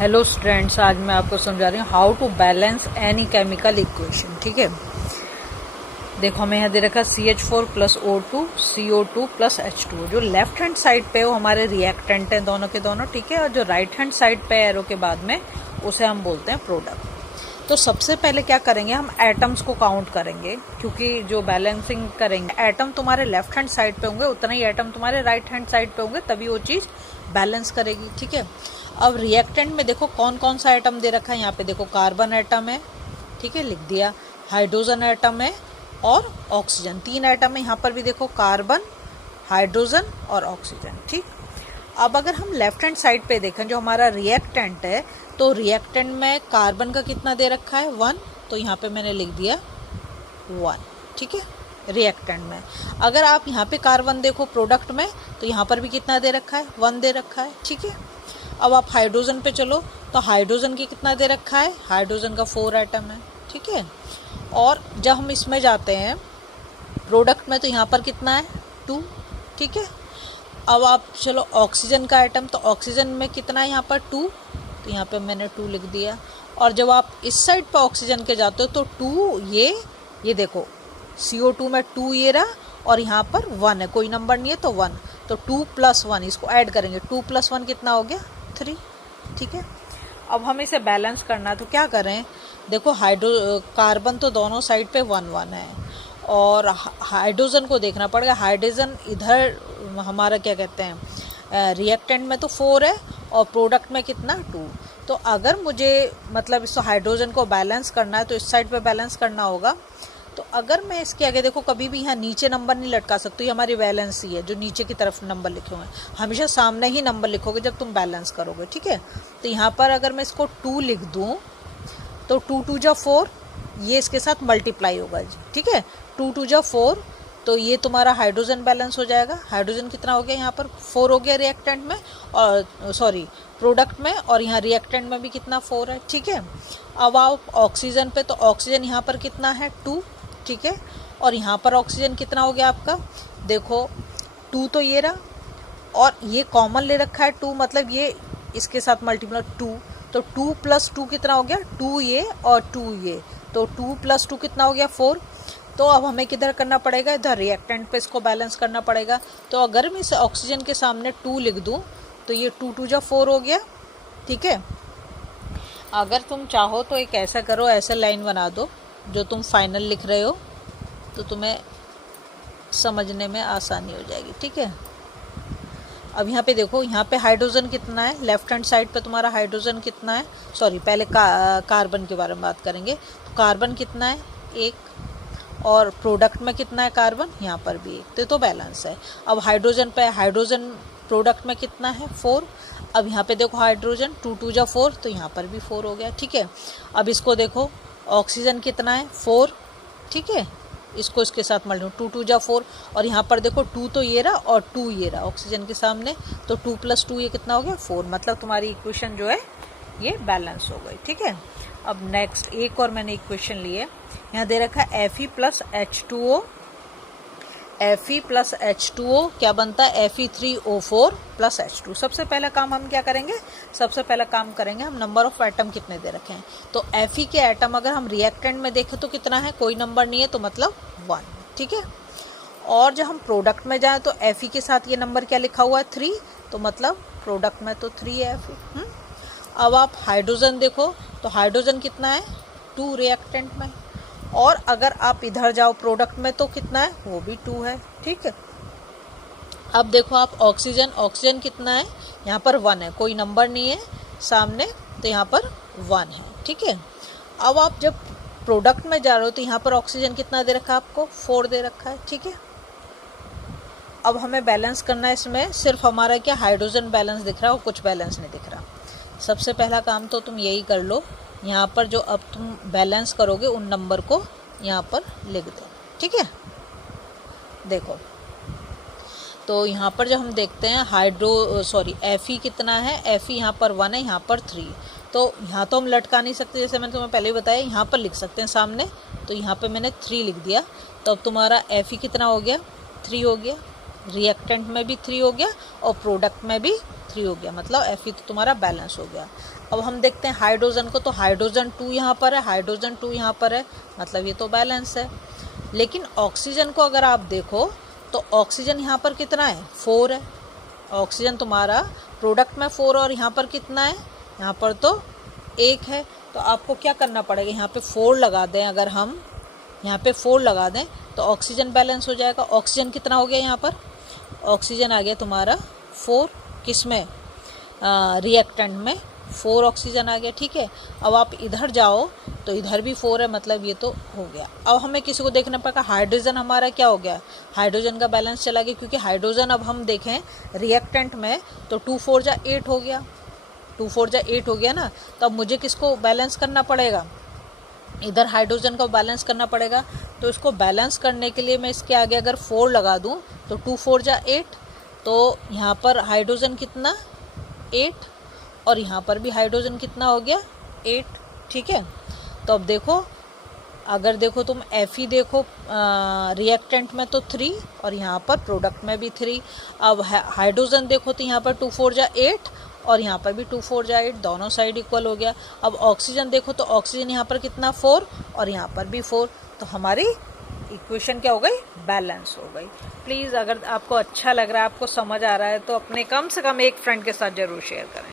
Hello students, आज मैं आपको समझा रही हूँ how to balance any chemical equation. ठीक है, देखो हमें यहाँ दे रखा CH4 plus O2 CO2 plus H2। जो लेफ्ट हैंड साइड पे वो हमारे रिएक्टेंट हैं दोनों के दोनों। ठीक है, और जो राइट हैंड साइड पे एरो के बाद में उसे हम बोलते हैं प्रोडक्ट। तो सबसे पहले क्या करेंगे, हम एटम्स को काउंट करेंगे, क्योंकि जो बैलेंसिंग करेंगे एटम तुम्हारे लेफ्ट हैंड साइड पे होंगे उतना ही एटम तुम्हारे राइट हैंड साइड पे होंगे, तभी वो चीज़ बैलेंस करेगी। ठीक है, अब रिएक्टेंट में देखो कौन कौन सा एटम दे रखा है। यहाँ पे देखो कार्बन एटम है, ठीक है लिख दिया, हाइड्रोजन एटम है और ऑक्सीजन, तीन एटम है। यहाँ पर भी देखो कार्बन, हाइड्रोजन और ऑक्सीजन। ठीक, अब अगर हम लेफ्ट हैंड साइड पे देखें जो हमारा रिएक्टेंट है, तो रिएक्टेंट में कार्बन का कितना दे रखा है 1, तो यहाँ पे मैंने लिख दिया 1। ठीक है, रिएक्टेंट में। अगर आप यहाँ पे कार्बन देखो प्रोडक्ट में, तो यहाँ पर भी कितना दे रखा है 1 दे रखा है। ठीक है, अब आप हाइड्रोजन पे चलो, तो हाइड्रोजन की कितना दे रखा है, हाइड्रोजन का 4 एटम है। ठीक है, और जब हम इसमें जाते हैं प्रोडक्ट में, तो यहाँ पर कितना है 2। ठीक है, अब आप चलो ऑक्सीजन का एटम, तो ऑक्सीजन में कितना है यहाँ पर 2, तो यहाँ पे मैंने 2 लिख दिया। और जब आप इस साइड पर ऑक्सीजन के जाते हो तो 2 ये देखो CO2 में 2 ये रहा और यहाँ पर 1 है, कोई नंबर नहीं है तो 1, तो 2 + 1 इसको ऐड करेंगे, 2 + 1 कितना हो गया 3। ठीक है, अब हमें इसे बैलेंस करना है, तो क्या करें, देखो कार्बन तो दोनों साइड पे 1 1 है, और हाइड्रोजन को देखना पड़ेगा। हाइड्रोजन इधर हमारा क्या कहते हैं रिएक्टेंट में तो 4 है और प्रोडक्ट में कितना 2। तो अगर मुझे मतलब इस हाइड्रोजन को बैलेंस करना है तो इस साइड पे बैलेंस करना होगा। तो अगर मैं इसके आगे देखो कभी भी यहाँ नीचे नंबर नहीं लटका सकती, ये हमारी बैलेंस ही है जो नीचे की तरफ नंबर लिखे हुए हैं, हमेशा सामने ही नंबर लिखोगे जब तुम बैलेंस करोगे। ठीक है, तो यहाँ पर अगर मैं इसको 2 लिख दूँ तो 2 2 जा 4, ये इसके साथ मल्टीप्लाई होगा। ठीक है, 2 2 जा 4, तो ये तुम्हारा हाइड्रोजन बैलेंस हो जाएगा। हाइड्रोजन कितना हो गया यहाँ पर 4 हो गया रिएक्टेंट में, और सॉरी प्रोडक्ट में, और यहाँ रिएक्टेंट में भी कितना 4 है। ठीक है, अब आप ऑक्सीजन पे, तो ऑक्सीजन यहाँ पर कितना है 2। ठीक है, और यहाँ पर ऑक्सीजन कितना हो गया आपका, देखो 2 तो ये रहा और ये कॉमन ले रखा है 2, मतलब ये इसके साथ मल्टीप्लाई 2, तो 2 + 2 कितना हो गया 2 ये और 2 ये, तो 2 + 2 कितना हो गया 4। तो अब हमें किधर करना पड़ेगा, इधर रिएक्टेंट पे इसको बैलेंस करना पड़ेगा। तो अगर मैं इस ऑक्सीजन के सामने 2 लिख दूँ तो ये 2 2 जा 4 हो गया। ठीक है, अगर तुम चाहो तो एक ऐसा करो, ऐसा लाइन बना दो जो तुम फाइनल लिख रहे हो, तो तुम्हें समझने में आसानी हो जाएगी। ठीक है, अब यहाँ पे देखो, यहाँ पे हाइड्रोजन कितना है, लेफ्ट हैंड साइड पे तुम्हारा हाइड्रोजन कितना है, सॉरी पहले कार्बन के बारे में बात करेंगे। तो कार्बन कितना है 1, और प्रोडक्ट में कितना है कार्बन, यहाँ पर भी 1, तो बैलेंस है। अब हाइड्रोजन पे, हाइड्रोजन प्रोडक्ट में कितना है 4। अब यहाँ पे देखो हाइड्रोजन 2 2 जा 4, तो यहाँ पर भी 4 हो गया। ठीक है, अब इसको देखो ऑक्सीजन कितना है 4। ठीक है, इसको इसके साथ मल्टीप्लाई 2 2 जा 4, और यहाँ पर देखो 2 तो ये रहा और 2 ये रहा ऑक्सीजन के सामने, तो 2 + 2 ये कितना हो गया 4, मतलब तुम्हारी इक्वेशन जो है ये बैलेंस हो गई। ठीक है, अब नेक्स्ट एक और मैंने इक्वेशन ली है, यहाँ दे रखा है Fe + H2O। Fe + H2O क्या बनता है Fe3O4 + H2। सबसे पहला काम हम क्या करेंगे, सबसे पहला काम करेंगे हम नंबर ऑफ एटम कितने दे रखे हैं। तो Fe के एटम अगर हम रिएक्टेंट में देखें तो कितना है, कोई नंबर नहीं है, तो मतलब 1। ठीक है, और जब हम प्रोडक्ट में जाएँ तो Fe के साथ ये नंबर क्या लिखा हुआ है 3, तो मतलब प्रोडक्ट में तो 3 है Fe। अब आप हाइड्रोजन देखो, तो हाइड्रोजन कितना है 2 रिएक्टेंट में, और अगर आप इधर जाओ प्रोडक्ट में तो कितना है, वो भी 2 है। ठीक है, अब देखो आप ऑक्सीजन, ऑक्सीजन कितना है यहाँ पर 1 है, कोई नंबर नहीं है सामने, तो यहाँ पर 1 है। ठीक है, अब आप जब प्रोडक्ट में जा रहे हो तो यहाँ पर ऑक्सीजन कितना दे रखा है आपको 4 दे रखा है। ठीक है, अब हमें बैलेंस करना है, इसमें सिर्फ हमारा क्या हाइड्रोजन बैलेंस दिख रहा है और कुछ बैलेंस नहीं दिख रहा। सबसे पहला काम तो तुम यही कर लो, यहाँ पर जो अब तुम बैलेंस करोगे उन नंबर को यहाँ पर लिख दो। ठीक है, देखो तो यहाँ पर जब हम देखते हैं Fe कितना है, Fe यहाँ पर 1 है, यहाँ पर 3, तो यहाँ तो हम लटका नहीं सकते, जैसे मैंने तुम्हें पहले ही बताया, यहाँ पर लिख सकते हैं सामने, तो यहाँ पर मैंने 3 लिख दिया। तो अब तुम्हारा Fe कितना हो गया 3 हो गया। रिएक्टेंट में भी 3 हो गया और प्रोडक्ट में भी 3 हो गया, मतलब Fe तो तुम्हारा बैलेंस हो गया। अब हम देखते हैं हाइड्रोजन को, तो हाइड्रोजन 2 यहाँ पर है, हाइड्रोजन 2 यहाँ पर है, मतलब ये तो बैलेंस है। लेकिन ऑक्सीजन को अगर आप देखो तो ऑक्सीजन यहाँ पर कितना है, 4 है। ऑक्सीजन तुम्हारा प्रोडक्ट में 4 और यहाँ पर कितना है, यहाँ पर तो 1 है। तो आपको क्या करना पड़ेगा, यहाँ पे 4 लगा दें, अगर हम यहाँ पे 4 लगा दें तो ऑक्सीजन बैलेंस हो जाएगा। ऑक्सीजन कितना हो गया, यहाँ पर ऑक्सीजन आ गया तुम्हारा 4, किस में, रिएक्टेंट में 4 ऑक्सीजन आ गया, ठीक है। अब आप इधर जाओ तो इधर भी 4 है, मतलब ये तो हो गया। अब हमें किसी को देखना पड़ेगा हाइड्रोजन हमारा क्या हो गया, हाइड्रोजन का बैलेंस चला गया, क्योंकि हाइड्रोजन अब हम देखें रिएक्टेंट में तो 2 4 जा 8 हो गया, 2 4 जा 8 हो गया ना। तो अब मुझे किसको बैलेंस करना पड़ेगा, इधर हाइड्रोजन को बैलेंस करना पड़ेगा। तो इसको बैलेंस करने के लिए मैं इसके आगे अगर 4 लगा दूं तो 2 4 जा 8, तो यहाँ पर हाइड्रोजन कितना 8 और यहाँ पर भी हाइड्रोजन कितना हो गया 8, ठीक है। तो अब देखो, अगर देखो तुम Fe देखो रिएक्टेंट में तो 3 और यहाँ पर प्रोडक्ट में भी 3। अब हाइड्रोजन देखो तो यहाँ पर 2 4 जा 8 और यहाँ पर भी 2 4 जा 8, दोनों साइड इक्वल हो गया। अब ऑक्सीजन देखो तो ऑक्सीजन यहाँ पर कितना 4 और यहाँ पर भी 4, तो हमारी इक्वेशन क्या हो गई, बैलेंस हो गई। प्लीज़ अगर आपको अच्छा लग रहा है, आपको समझ आ रहा है, तो अपने कम से कम एक फ्रेंड के साथ ज़रूर शेयर करें।